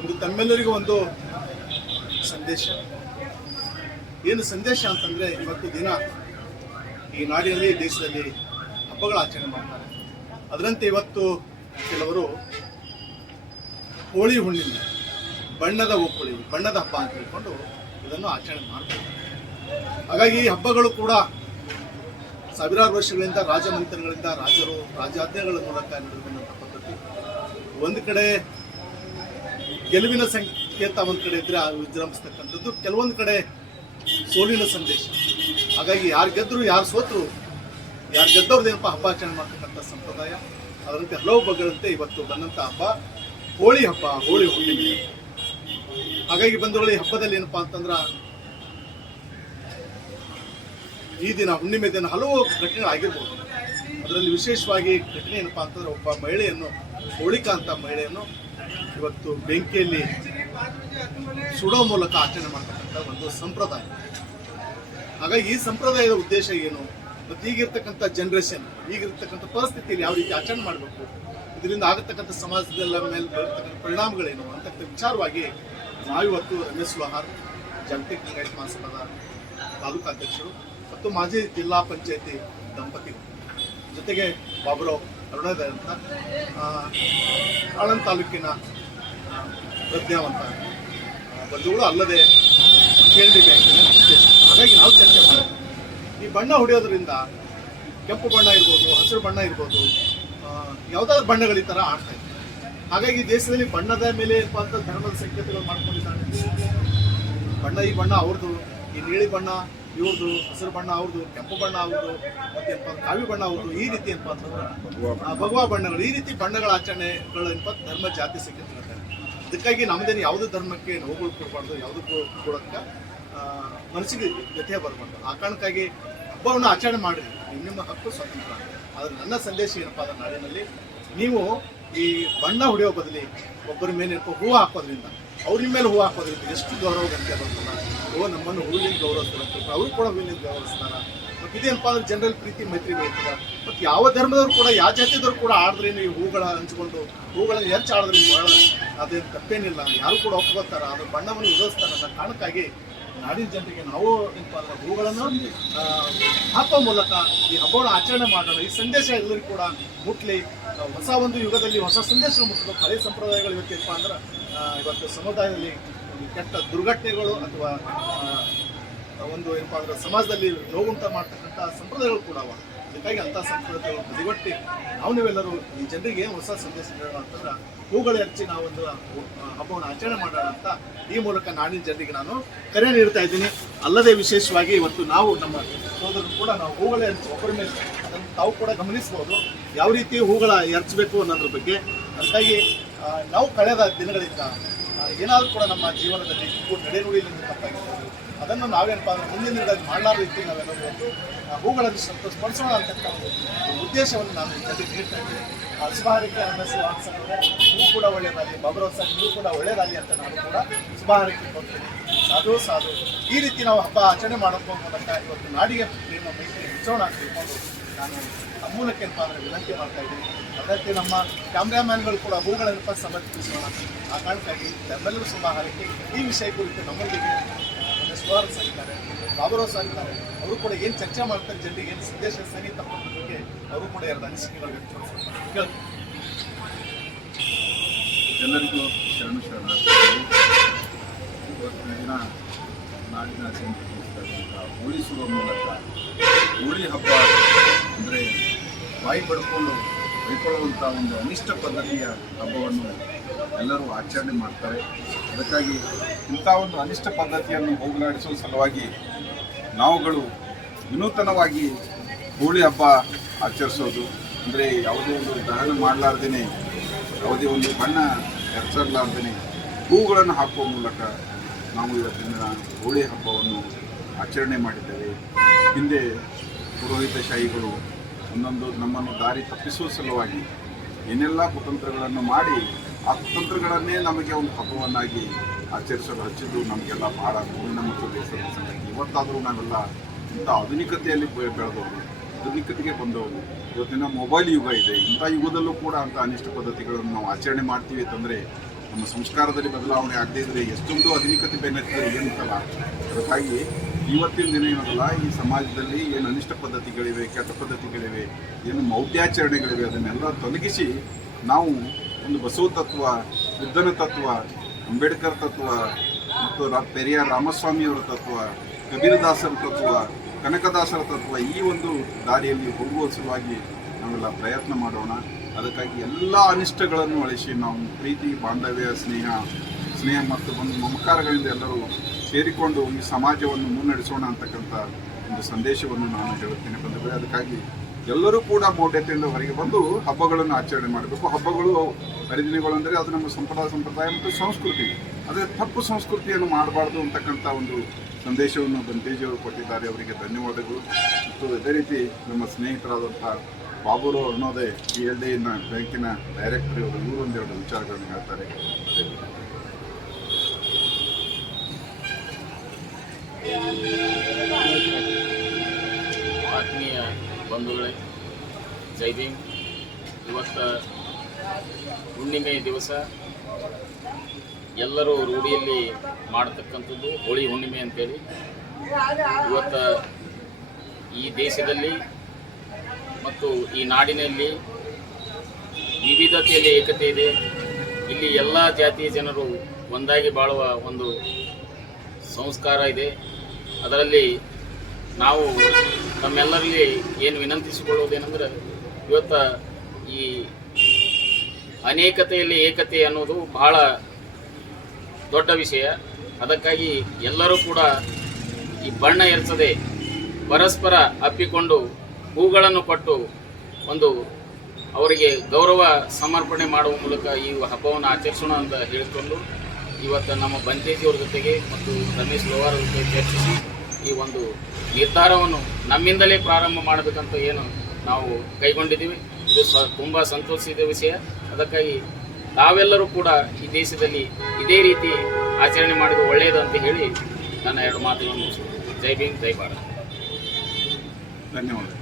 ಒಂದು ತಮ್ಮೆಲ್ಲರಿಗೂ ಒಂದು ಸಂದೇಶ. ಏನು ಸಂದೇಶ ಅಂತಂದರೆ, ಇವತ್ತು ದಿನ ಈ ನಾಡಿನಲ್ಲಿ ದೇಶದಲ್ಲಿ ಹಬ್ಬಗಳ ಆಚರಣೆ ಮಾಡ್ತಾರೆ. ಅದರಂತೆ ಇವತ್ತು ಕೆಲವರು ಹೋಳಿ ಹುಣ್ಣಿಮೆ, ಬಣ್ಣದ ಒಪ್ಪಳಿ, ಬಣ್ಣದ ಹಬ್ಬ ಅಂತ ಹೇಳ್ಕೊಂಡು ಇದನ್ನು ಆಚರಣೆ ಮಾಡ್ತಾರೆ. ಹಾಗಾಗಿ ಈ ಹಬ್ಬಗಳು ಕೂಡ ಸಾವಿರಾರು ವರ್ಷಗಳಿಂದ ರಾಜಮಂತ್ರಿಗಳಿಂದ ರಾಜರು ರಾಜಾಜ್ಞೆಗಳ ಮೂಲಕ ನಡೆದಂಥ ಪದ್ಧತಿ. ಒಂದು ಕಡೆ ಗೆಲುವಿನ ಸಂಕೇತ ಒಂದು ಕಡೆ ಇದ್ರೆ ವಿಜೃಂಭಿಸ್ತಕ್ಕಂಥದ್ದು, ಕೆಲವೊಂದು ಕಡೆ ಸೋಲಿನ ಸಂದೇಶ. ಹಾಗಾಗಿ ಯಾರು ಗೆದ್ದರು ಯಾರು ಸೋತರು, ಯಾರು ಗೆದ್ದವ್ರದ್ದೇನಪ್ಪ ಹಬ್ಬ ಆಚರಣೆ ಮಾಡ್ತಕ್ಕಂಥ ಸಂಪ್ರದಾಯ. ಅದರಂತೆ ಹಲವು ಬಗೆಗಳಂತೆ ಇವತ್ತು ಬಂದಂಥ ಹಬ್ಬ ಹೋಳಿ ಹಬ್ಬ, ಹೋಳಿ ಹುಣ್ಣಿಮೆ. ಹಾಗಾಗಿ ಬಂಧುಗಳು, ಈ ಹಬ್ಬದಲ್ಲಿ ಏನಪ್ಪಾ ಅಂತಂದ್ರೆ ಈ ದಿನ ಹುಣ್ಣಿಮೆ ದಿನ ಹಲವು ಘಟನೆಗಳಾಗಿರ್ಬೋದು. ಅದರಲ್ಲಿ ವಿಶೇಷವಾಗಿ ಘಟನೆ ಏನಪ್ಪಾ ಅಂತಂದ್ರೆ, ಒಬ್ಬ ಮಹಿಳೆಯನ್ನು, ಹೋಳಿಕಾ ಅಂತ ಮಹಿಳೆಯನ್ನು ಇವತ್ತು ಬೆಂಕಿಯಲ್ಲಿ ಸುಡೋ ಮೂಲಕ ಆಚರಣೆ ಮಾಡ್ತಕ್ಕಂಥ ಒಂದು ಸಂಪ್ರದಾಯ. ಹಾಗಾಗಿ ಈ ಸಂಪ್ರದಾಯದ ಉದ್ದೇಶ ಏನು, ಮತ್ತು ಈಗಿರ್ತಕ್ಕಂಥ ಜನರೇಷನ್, ಈಗಿರ್ತಕ್ಕಂಥ ಪರಿಸ್ಥಿತಿಯಲ್ಲಿ ಯಾವ ರೀತಿ ಆಚರಣೆ ಮಾಡಬೇಕು, ಇದರಿಂದ ಆಗತಕ್ಕಂಥ ಸಮಾಜದ ಮೇಲೆ ಬರ್ತಕ್ಕಂಥ ಪರಿಣಾಮಗಳೇನು ಅಂತಕ್ಕಂಥ ವಿಚಾರವಾಗಿ ನಾವಿವತ್ತು ರಮೇಶ್ ಲೋಹಾರ್, ಜಾಗತಿಕ ಲಿಂಗಾಯತ ಮಹಾಸಭಾದ ತಾಲೂಕು ಅಧ್ಯಕ್ಷರು ಮತ್ತು ಮಾಜಿ ಜಿಲ್ಲಾ ಪಂಚಾಯತಿ ದಂಪತಿಗಳು, ಜೊತೆಗೆ ಬಾಬುರಾವ್ ಅರುಣೋದಯ ಅಂತ ಆಳಂದ ತಾಲೂಕಿನ ಪ್ರಜ್ಞಾವಂತ ಬಂಧುಗಳು, ಅಲ್ಲದೆ KND ಬ್ಯಾಂಕಿನ ಉದ್ದೇಶ. ಹಾಗಾಗಿ ನಾವು ಚರ್ಚೆ ಮಾಡ್ತೀವಿ. ಈ ಬಣ್ಣ ಹೊಡೆಯೋದ್ರಿಂದ ಕೆಂಪು ಬಣ್ಣ ಇರ್ಬೋದು, ಹಸಿರು ಬಣ್ಣ ಇರ್ಬೋದು, ಯಾವುದಾದ್ರು ಬಣ್ಣಗಳ ಈ ಥರ ಆಡ್ತಾ ಇದ್ದಾರೆ. ಹಾಗಾಗಿ ದೇಶದಲ್ಲಿ ಬಣ್ಣದ ಮೇಲೆ ಏನಪ್ಪ ಅಂತ ಧರ್ಮದ ಸಂಕೇತಗಳು ಮಾಡ್ಕೊಂಡಿದ್ದಾನೆ. ಈ ಬಣ್ಣ ಅವ್ರದ್ದು, ಈ ನೀಲಿ ಬಣ್ಣ ಇವ್ರದ್ದು, ಹಸಿರು ಬಣ್ಣ ಅವ್ರದ್ದು, ಕೆಂಪು ಬಣ್ಣ ಅವ್ರದ್ದು, ಮತ್ತೇನಪ್ಪ ಕಾವಿ ಬಣ್ಣ ಅವ್ರದ್ದು, ಈ ರೀತಿ ಏನಪ್ಪ ಅಂತಂದ್ರೆ ಭಗವಾ ಬಣ್ಣಗಳು, ಈ ರೀತಿ ಬಣ್ಣಗಳ ಆಚರಣೆಗಳು ಏನಪ್ಪ ಧರ್ಮ ಜಾತಿ ಸಂಕೇತಗಳಿದ್ದಾರೆ. ಅದಕ್ಕಾಗಿ ನಮ್ಮದೇನು ಯಾವುದೇ ಧರ್ಮಕ್ಕೆ ನೋವುಗಳು ಕೊಡಬಾರ್ದು, ಯಾವುದಕ್ಕೂ ಕೊಡೋಕ್ಕೆ ಮನಸ್ಸಿಗೆ ಜೊತೆ ಬರಬಾರ್ದು. ಆ ಕಾರಣಕ್ಕಾಗಿ ಹಬ್ಬವನ್ನು ಆಚರಣೆ ಮಾಡಿರಿ, ನಿಮ್ಮ ಹಕ್ಕು ಸ್ವತಂತ್ರ. ಆದರೆ ನನ್ನ ಸಂದೇಶ ಏನಪ್ಪ ಅಂದ್ರೆ, ನಾಡಿನಲ್ಲಿ ನೀವು ಈ ಬಣ್ಣ ಹೊಡೆಯೋ ಬದಲಿ ಒಬ್ಬರ ಮೇಲೆ ಹೂವು ಹಾಕೋದ್ರಿಂದ, ಅವ್ರ ಮೇಲೆ ಹೂವು ಹಾಕೋದ್ರಿಂದ ಎಷ್ಟು ಗೌರವ ಗಂಟೆ ಬರ್ತಲ್ಲ. ನಮ್ಮನ್ನು ಹೂವಿನಿಂದ ಗೌರವಿಸ್ತಾರೆ, ಅವರು ಕೂಡ ಹೂವಿನಿಂದ ಗೌರವಿಸ್ತಾರ. ಮತ್ತು ಇದೇನಪ್ಪ ಅಂದ್ರೆ ಜನರಲ್ ಪ್ರೀತಿ ಮೈತ್ರಿ ಬೆಳೀತದ. ಮತ್ತು ಯಾವ ಧರ್ಮದವ್ರು ಕೂಡ, ಯಾವ ಜಾತಿದವ್ರು ಕೂಡ ಆಡಿದ್ರೆ, ನೀವು ಹೂಗಳ ಹಂಚ್ಕೊಂಡು ಹೂಗಳನ್ನು ಹೆಚ್ಚು ಆಡಿದ್ರೆ ಬಹಳ ಅದೇನು ತಪ್ಪೇನಿಲ್ಲ, ಯಾರು ಕೂಡ ಒಪ್ಕೋತಾರ. ಅದ್ರ ಬಣ್ಣವನ್ನು ವಿರೋಧಿಸ್ತಾರೆ. ಅನ್ನೋ ಕಾರಣಕ್ಕಾಗಿ ನಾಡಿನ ಜನರಿಗೆ ನಾವು ಏನಪ್ಪ ಅಂದ್ರೆ ಹೂಗಳನ್ನು ಹಾಕೋ ಮೂಲಕ ಈ ಹಬ್ಬವನ್ನು ಆಚರಣೆ ಮಾಡೋಣ. ಈ ಸಂದೇಶ ಎಲ್ಲರಿಗೂ ಕೂಡ ಮುಟ್ಲಿ. ಹೊಸ ಒಂದು ಯುಗದಲ್ಲಿ ಹೊಸ ಸಂದೇಶ ಮುಟ್ಟಲು ಹಳೆ ಸಂಪ್ರದಾಯಗಳು ಇವತ್ತೇನಪ್ಪ ಅಂದ್ರೆ ಇವತ್ತು ಸಮುದಾಯದಲ್ಲಿ ಕೆಟ್ಟ ದುರ್ಘಟನೆಗಳು ಅಥವಾ ಒಂದು ಏನಪ್ಪ ಅಂದ್ರೆ ಸಮಾಜದಲ್ಲಿ ನೋವುಂಟ ಮಾಡ್ತಕ್ಕಂಥ ಸಂಪ್ರದಾಯಗಳು ಕೂಡ ಅವ. ಅದಕ್ಕಾಗಿ ಅಂಥ ಸಂಪ್ರದಾಯಗಳು ಬದಿಗೊಟ್ಟಿ ನೀವೆಲ್ಲರೂ ಈ ಜನರಿಗೆ ಹೊಸ ಸಂದೇಶ ನೀಡೋಣ ಅಂತಂದ್ರೆ ಹೂಗಳು ಹಚ್ಚಿ ನಾವೊಂದು ಹಬ್ಬವನ್ನು ಆಚರಣೆ ಮಾಡೋಣ ಅಂತ ಈ ಮೂಲಕ ನಾಡಿನ ಜನರಿಗೆ ನಾನು ಕರೆ ನೀಡ್ತಾ ಇದ್ದೀನಿ. ಅಲ್ಲದೆ ವಿಶೇಷವಾಗಿ ಇವತ್ತು ನಾವು ನಮ್ಮ ಸೋದರರು ಕೂಡ ನಾವು ಹೂಗಳೇ ಹಚ್ಚಿ ಒಬ್ಬರ ಮೇಲೆ ಅದನ್ನು ತಾವು ಕೂಡ ಗಮನಿಸ್ಬೋದು, ಯಾವ ರೀತಿ ಹೂಗಳ ಎರಚಬೇಕು ಅನ್ನೋದ್ರ ಬಗ್ಗೆ. ಅದಕ್ಕಾಗಿ ನಾವು ಕಳೆದ ದಿನಗಳಿಂದ ಏನಾದರೂ ಕೂಡ ನಮ್ಮ ಜೀವನದಲ್ಲಿ ನಡೆನುಡಿಯಿಂದ ತಪ್ಪಾಗಿರ್ಬೋದು, ಅದನ್ನು ನಾವೇನಪ್ಪ ಅಂದ್ರೆ ಮುಂದಿನ ದಿನಗಳಲ್ಲಿ ಮಾಡಲಾರ ರೀತಿ ನಾವೆಲ್ಲರೂ ಒಂದು ಹೂಗಳನ್ನು ಸ್ಪರ್ಶೋಣ ಅಂತಕ್ಕಂಥ ಉದ್ದೇಶವನ್ನು ನಾನು ಜನರಿಗೆ ನೀಡ್ತಾ ಇದ್ದೀನಿ. ಶುಭಹಾರೈಕೆ MS ನೀವು ಕೂಡ ಒಳ್ಳೆಯದಾಗಲಿ, ಬಾಬುರಾವ್ ಸರ್ ನೀವು ಕೂಡ ಒಳ್ಳೆಯದಾಗಲಿ ಅಂತ ನಾನು ಕೂಡ ಶುಭಹಾರೈಕೆ ಕೊಡ್ತೀನಿ. ಸಾಧು ಈ ರೀತಿ ನಾವು ಹಬ್ಬ ಆಚರಣೆ ಮಾಡೋಕ್ಕೋ ಮೂಲಕ ಇವತ್ತು ನಾಡಿಗೆ ಪ್ರೇಮ ಮೈತ್ರಿ ಹೆಚ್ಚೋಣ ಅಂತ ತಿಳ್ಕೊಂಡು ನಾನು ನಮ್ಮ ಮೂಲಕ ಏನಪ್ಪ ಅಂದರೆ ವಿನಂತಿ ಮಾಡ್ತಾ ಇದ್ದೀನಿ. ಅದಕ್ಕೆ ನಮ್ಮ ಕ್ಯಾಮ್ರಾಮ್ಯಾನ್ಗಳು ಕೂಡ ಹೂಗಳನ್ನಪ್ಪ ಸಮರ್ಪಿಸೋಣ. ಆ ಕಾರಣಕ್ಕಾಗಿ ನಮ್ಮೆಲ್ಲರೂ ಶುಭಹಾರೈಕೆ. ಈ ವಿಷಯ ಕುರಿತು ನಮ್ಮೊಂದಿಗೆ ಸ್ವಾಗತ ಸಾಗಿದ್ದಾರೆ, ಬಾಬುರಾವ್ ಸಾಗಿದ್ದಾರೆ. ಅವರು ಕೂಡ ಏನು ಚರ್ಚೆ ಮಾಡ್ತಾರೆ, ಜನರಿಗೆ ಏನು ಸಂದೇಶ ಸರಿ ತಪ್ಪ ಬಗ್ಗೆ ಅವರು ಕೂಡ ಎರಡು ಅನಿಸಿಕೆಗಳು ವ್ಯಕ್ತಪಡಿಸ್ತಾರೆ. ಎಲ್ಲರಿಗೂ ಶರಣ ಇವತ್ತಿನ ದಿನ ನಾಡಿನ ಹೋಳಿ ಸುಡುವ ಮೂಲಕ ಹೋಳಿ ಹಬ್ಬ ಅಂದರೆ ಬಾಯಿ ಪಡ್ಕೊಂಡು ಬೈಕೊಳ್ಳುವಂಥ ಒಂದು ಅನಿಷ್ಟ ಪದ್ಧತಿಯ ಹಬ್ಬವನ್ನು ಎಲ್ಲರೂ ಆಚರಣೆ ಮಾಡ್ತಾರೆ. ಅದಕ್ಕಾಗಿ ಇಂಥ ಒಂದು ಅನಿಷ್ಟ ಪದ್ಧತಿಯನ್ನು ಹೋಗಲಾಡಿಸುವ ಸಲುವಾಗಿ ನಾವುಗಳು ವಿನೂತನವಾಗಿ ಹೋಳಿ ಹಬ್ಬ ಆಚರಿಸೋದು ಅಂದರೆ ಯಾವುದೇ ಒಂದು ದಹನ ಮಾಡಲಾರ್ದೇ, ಯಾವುದೇ ಒಂದು ಬಣ್ಣ ಎರಚಲಾರ್ದೇ ಹೂಗಳನ್ನು ಹಾಕುವ ಮೂಲಕ ನಾವು ಇವತ್ತಿನ ಹೋಳಿ ಹಬ್ಬವನ್ನು ಆಚರಣೆ ಮಾಡಿದ್ದೇವೆ. ಹಿಂದೆ ಪುರೋಹಿತಶಾಹಿಗಳು ಒಂದೊಂದು ನಮ್ಮನ್ನು ದಾರಿ ತಪ್ಪಿಸುವ ಸಲುವಾಗಿ ಏನೆಲ್ಲ ಕುತಂತ್ರಗಳನ್ನು ಮಾಡಿ ಆ ಕುತಂತ್ರಗಳನ್ನೇ ನಮಗೆ ಒಂದು ಹಬ್ಬವನ್ನಾಗಿ ಆಚರಿಸಲು ಹಚ್ಚಿದ್ದು ನಮಗೆಲ್ಲ ಬಹಳ ನೋವಿನ ಮತ್ತು ಬೇಸರದ ಸಂಗತಿ. ಇವತ್ತಾದರೂ ನಾವೆಲ್ಲ ಇಂಥ ಆಧುನಿಕತೆಯಲ್ಲಿ ಬೆಳೆದವರು, ಆಧುನಿಕತೆಗೆ ಬಂದವರು. ಇವತ್ತಿನ ಮೊಬೈಲ್ ಯುಗ ಇದೆ. ಇಂಥ ಯುಗದಲ್ಲೂ ಕೂಡ ಅಂಥ ಅನಿಷ್ಟ ಪದ್ಧತಿಗಳನ್ನು ನಾವು ಆಚರಣೆ ಮಾಡ್ತೀವಿ ಅಂತಂದರೆ ನಮ್ಮ ಸಂಸ್ಕಾರದಲ್ಲಿ ಬದಲಾವಣೆ ಆಗದೇ ಇದ್ರೆ ಎಷ್ಟೊಂದು ಆಧುನಿಕತೆ ಬೆನ್ನತ್ತಿದ್ರೆ ಏನಂತಲ್ಲ. ಅದಕ್ಕಾಗಿ ಇವತ್ತಿನ ದಿನ ಏನದಲ್ಲ, ಈ ಸಮಾಜದಲ್ಲಿ ಏನು ಅನಿಷ್ಟ ಪದ್ಧತಿಗಳಿವೆ, ಕೆಟ್ಟ ಪದ್ಧತಿಗಳಿವೆ, ಏನು ಮೌಢ್ಯಾಚರಣೆಗಳಿವೆ, ಅದನ್ನೆಲ್ಲ ತೊಲಗಿಸಿ ನಾವು ಒಂದು ಬಸವ ತತ್ವ, ಬುದ್ಧನ ತತ್ವ, ಅಂಬೇಡ್ಕರ್ ತತ್ವ ಮತ್ತು ಪೆರಿಯಾರ್ ರಾಮಸ್ವಾಮಿಯವರ ತತ್ವ, ಕಬೀರದಾಸರ ತತ್ವ, ಕನಕದಾಸರ ತತ್ವ, ಈ ಒಂದು ದಾರಿಯಲ್ಲಿ ಹೋಗುವ ಸಲುವಾಗಿ ನಾವೆಲ್ಲ ಪ್ರಯತ್ನ ಮಾಡೋಣ. ಅದಕ್ಕಾಗಿ ಎಲ್ಲ ಅನಿಷ್ಟಗಳನ್ನು ಅಳಿಸಿ ನಾವು ಪ್ರೀತಿ, ಬಾಂಧವ್ಯ, ಸ್ನೇಹ ಮತ್ತು ಒಂದು ಮಮಕಾರಗಳಿಂದ ಎಲ್ಲರೂ ಸೇರಿಕೊಂಡು ಈ ಸಮಾಜವನ್ನು ಮುನ್ನಡೆಸೋಣ ಅಂತಕ್ಕಂಥ ಒಂದು ಸಂದೇಶವನ್ನು ನಾನು ಹೇಳುತ್ತೇನೆ ಬಂಧುಗಳೇ. ಅದಕ್ಕಾಗಿ ಎಲ್ಲರೂ ಕೂಡ ಮೌಢ್ಯತೆಯಿಂದ ಹೊರಗೆ ಬಂದು ಹಬ್ಬಗಳನ್ನು ಆಚರಣೆ ಮಾಡಬೇಕು. ಹಬ್ಬಗಳು, ಹರಿದಿನಗಳು ಅಂದರೆ ಅದು ನಮ್ಮ ಸಂಪ್ರದಾಯ ಮತ್ತು ಸಂಸ್ಕೃತಿ. ಅದೇ ತಪ್ಪು ಸಂಸ್ಕೃತಿಯನ್ನು ಮಾಡಬಾರ್ದು ಅಂತಕ್ಕಂಥ ಒಂದು ಸಂದೇಶವನ್ನು ಬಂತೇಜಿಯವರು ಕೊಟ್ಟಿದ್ದಾರೆ. ಅವರಿಗೆ ಧನ್ಯವಾದಗಳು. ಮತ್ತು ಅದೇ ರೀತಿ ನಮ್ಮ ಸ್ನೇಹಿತರಾದಂಥ ಬಾಬುರು ಅರುಣೋದಯ್ PLD ಬ್ಯಾಂಕಿನ ಡೈರೆಕ್ಟರ್ ಇವರು ಒಂದೆರಡು ವಿಚಾರಗಳನ್ನು ಹೇಳ್ತಾರೆ. ಆತ್ಮೀಯ ಬಂಧುಗಳೇ, ಜೈ ಭೀಮ್. ಇವತ್ತು ಹುಣ್ಣಿಮೆ ದಿವಸ ಎಲ್ಲರೂ ರೂಢಿಯಲ್ಲಿ ಮಾಡತಕ್ಕಂಥದ್ದು ಹೋಳಿ ಹುಣ್ಣಿಮೆ ಅಂತೇಳಿ. ಇವತ್ತು ಈ ದೇಶದಲ್ಲಿ ಮತ್ತು ಈ ನಾಡಿನಲ್ಲಿ ವಿವಿಧತೆಯಲ್ಲಿ ಏಕತೆ ಇದೆ. ಇಲ್ಲಿ ಎಲ್ಲ ಜಾತಿಯ ಜನರು ಒಂದಾಗಿ ಬಾಳುವ ಒಂದು ಸಂಸ್ಕಾರ ಇದೆ. ಅದರಲ್ಲಿ ನಾವು ನಮ್ಮೆಲ್ಲರಲ್ಲಿ ಏನು ವಿನಂತಿಸಿಕೊಳ್ಳುವುದೇನೆಂದರೆ, ಇವತ್ತು ಈ ಅನೇಕತೆಯಲ್ಲಿ ಏಕತೆ ಅನ್ನೋದು ಬಹಳ ದೊಡ್ಡ ವಿಷಯ. ಅದಕ್ಕಾಗಿ ಎಲ್ಲರೂ ಕೂಡ ಈ ಬಣ್ಣ ಎರಚದೆ ಪರಸ್ಪರ ಅಪ್ಪಿಕೊಂಡು ಹೂಗಳನ್ನು ಕೊಟ್ಟು ಒಂದು ಅವರಿಗೆ ಗೌರವ ಸಮರ್ಪಣೆ ಮಾಡುವ ಮೂಲಕ ಈ ಹಬ್ಬವನ್ನು ಆಚರಿಸೋಣ ಅಂತ ಹೇಳಿಕೊಂಡು, ಇವತ್ತು ನಮ್ಮ ಬಂತೇಜಿಯವ್ರ ಜೊತೆಗೆ ಮತ್ತು ರಮೇಶ್ ಲೋವಾರ್ ಜೊತೆ ಚರ್ಚಿಸಿ ಈ ಒಂದು ನಿರ್ಧಾರವನ್ನು ನಮ್ಮಿಂದಲೇ ಪ್ರಾರಂಭ ಮಾಡಬೇಕಂತ ಏನು ನಾವು ಕೈಗೊಂಡಿದ್ದೀವಿ. ಇದು ತುಂಬ ಸಂತೋಷದ ವಿಷಯ. ಅದಕ್ಕಾಗಿ ತಾವೆಲ್ಲರೂ ಕೂಡ ಈ ದೇಶದಲ್ಲಿ ಇದೇ ರೀತಿ ಆಚರಣೆ ಮಾಡಿದ್ದು ಒಳ್ಳೆಯದು ಅಂತ ಹೇಳಿ ನನ್ನ ಎರಡು ಮಾತುಗಳನ್ನು ಮುಗಿಸುತ್ತೇನೆ. ಜೈ ಭೀಮ್, ಜೈ ಭಾರತ್. ಧನ್ಯವಾದ.